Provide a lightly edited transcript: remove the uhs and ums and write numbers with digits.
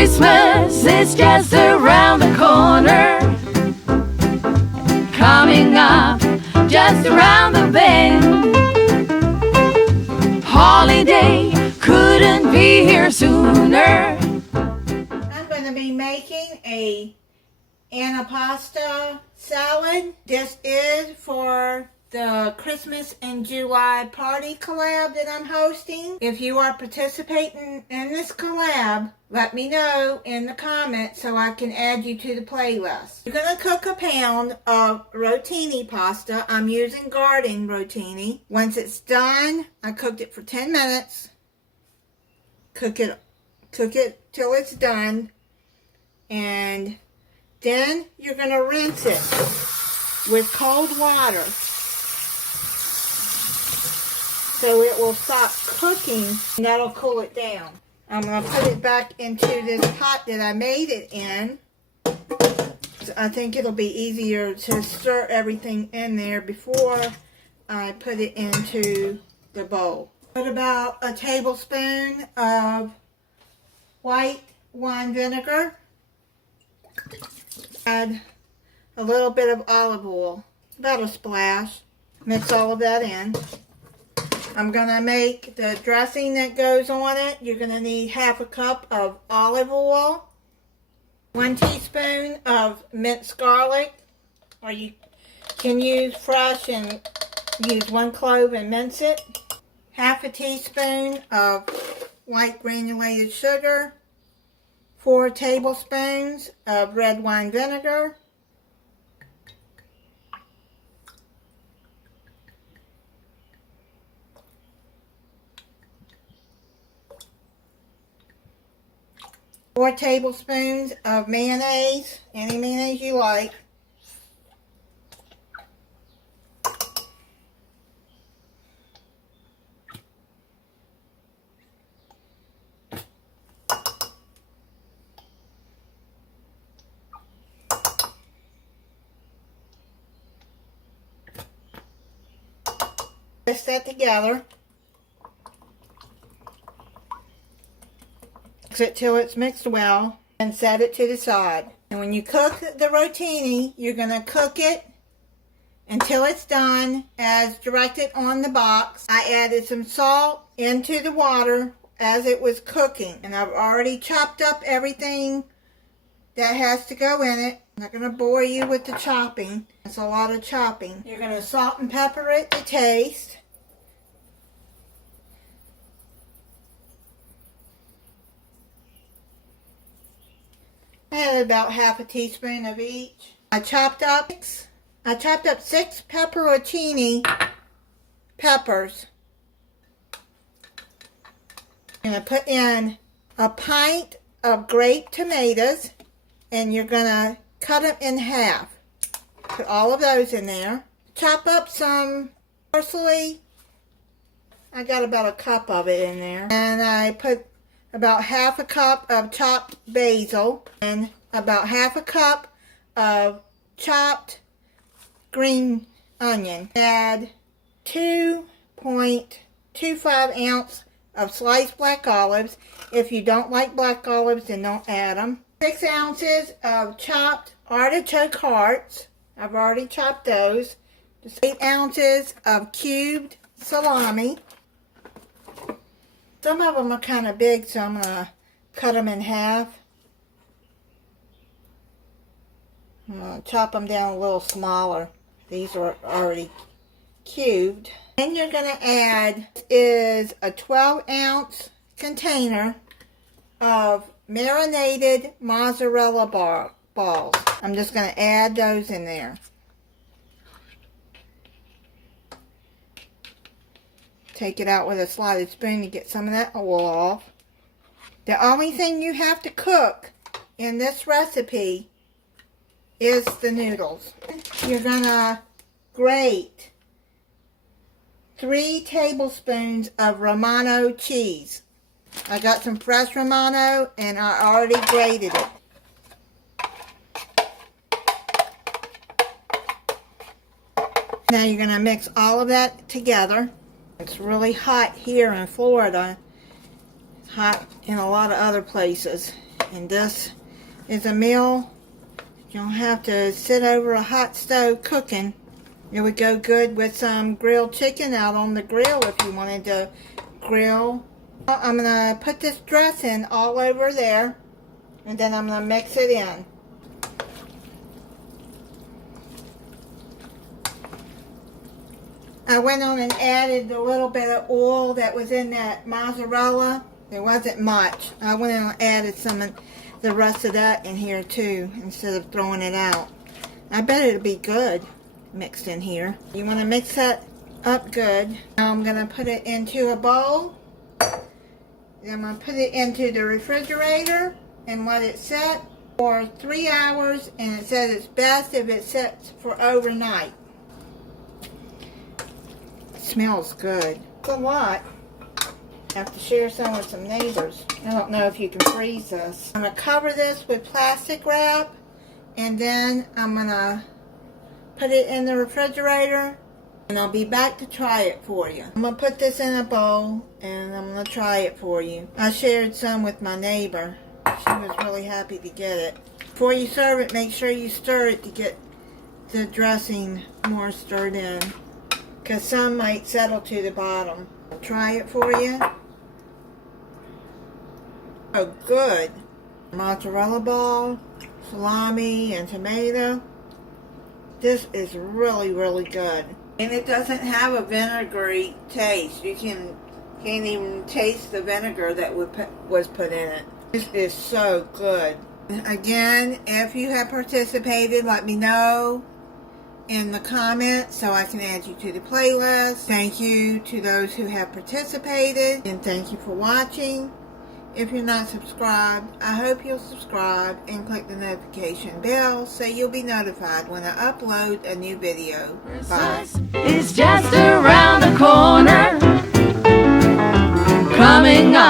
Christmas is just around the corner, coming up just around the bend. Holiday couldn't be here sooner. I'm going to be making a Antipasto salad. This is for the Christmas in July party collab that I'm hosting. If you are participating in this collab, let me know in the comments so I can add you to the playlist. You're going to cook a pound of rotini pasta. I'm using garden rotini. Once it's done, I cooked it for 10 minutes. Cook it till it's done. And then you're going to rinse it with cold water, so it will stop cooking and that'll cool it down. I'm going to put it back into this pot that I made it in. So I think it'll be easier to stir everything in there before I put it into the bowl. Put about a tablespoon of white wine vinegar. Add a little bit of olive oil, about a splash. Mix all of that in. I'm going to make the dressing that goes on it. You're going to need half a cup of olive oil, 1 teaspoon of minced garlic, or you can use fresh and use 1 clove and mince it, half a teaspoon of white granulated sugar, 4 tablespoons of red wine vinegar, four tablespoons of mayonnaise, any mayonnaise you like, mix that together. Mix it till it's mixed well and set it to the side. And when you cook the rotini, you're going to cook it until it's done as directed on the box. I added some salt into the water as it was cooking, and I've already chopped up everything that has to go in it. I'm not going to bore you with the chopping. It's a lot of chopping. You're going to salt and pepper it to taste. I had about half a teaspoon of each. I chopped up 6 pepperoncini peppers. I'm going to put in a pint of grated tomatoes, and you're going to cut them in half. Put all of those in there. Chop up some parsley. I got about a cup of it in there. And I put about half a cup of chopped basil and about half a cup of chopped green onion. Add 2.25 ounce of sliced black olives. If you don't like black olives, then don't add them. 6 ounces of chopped artichoke hearts. I've already chopped those. Just 8 ounces of cubed salami. Some of them are kind of big, so I'm going to cut them in half. Chop them down a little smaller. These are already cubed. Then you're going to add is a 12-ounce container of marinated mozzarella balls. I'm just going to add those in there. Take it out with a slotted spoon to get some of that oil off. The only thing you have to cook in this recipe is the noodles. You're going to grate 3 tablespoons of Romano cheese. I got some fresh Romano and I already grated it. Now you're going to mix all of that together. It's really hot here in Florida. It's hot in a lot of other places. And this is a meal you don't have to sit over a hot stove cooking. It would go good with some grilled chicken out on the grill if you wanted to grill. I'm going to put this dressing all over there, and then I'm going to mix it in. I went on and added a little bit of oil that was in that mozzarella. There wasn't much. I went on and added some of the rest of that in here too, instead of throwing it out. I bet it'll be good mixed in here. You want to mix that up good. Now I'm going to put it into a bowl. Then I'm going to put it into the refrigerator and let it set for 3 hours, and it says it's best if it sets for overnight. It smells good. It's a lot. I have to share some with some neighbors. I don't know if you can freeze this. I'm going to cover this with plastic wrap, and then I'm going to put it in the refrigerator, and I'll be back to try it for you. I'm going to put this in a bowl, and I'm going to try it for you. I shared some with my neighbor. She was really happy to get it. Before you serve it, make sure you stir it to get the dressing more stirred in, because some might settle to the bottom. I'll try it for you. Oh, good. Mozzarella ball, salami, and tomato. This is really, really good. And it doesn't have a vinegary taste. You can't even taste the vinegar that was put in it. This is so good. Again, if you have participated, let me know in the comments so I can add you to the playlist. Thank you to those who have participated, and thank you for watching. If you're not subscribed, I hope you'll subscribe and click the notification bell so you'll be notified when I upload a new video. Bye. It's just around the corner, coming up.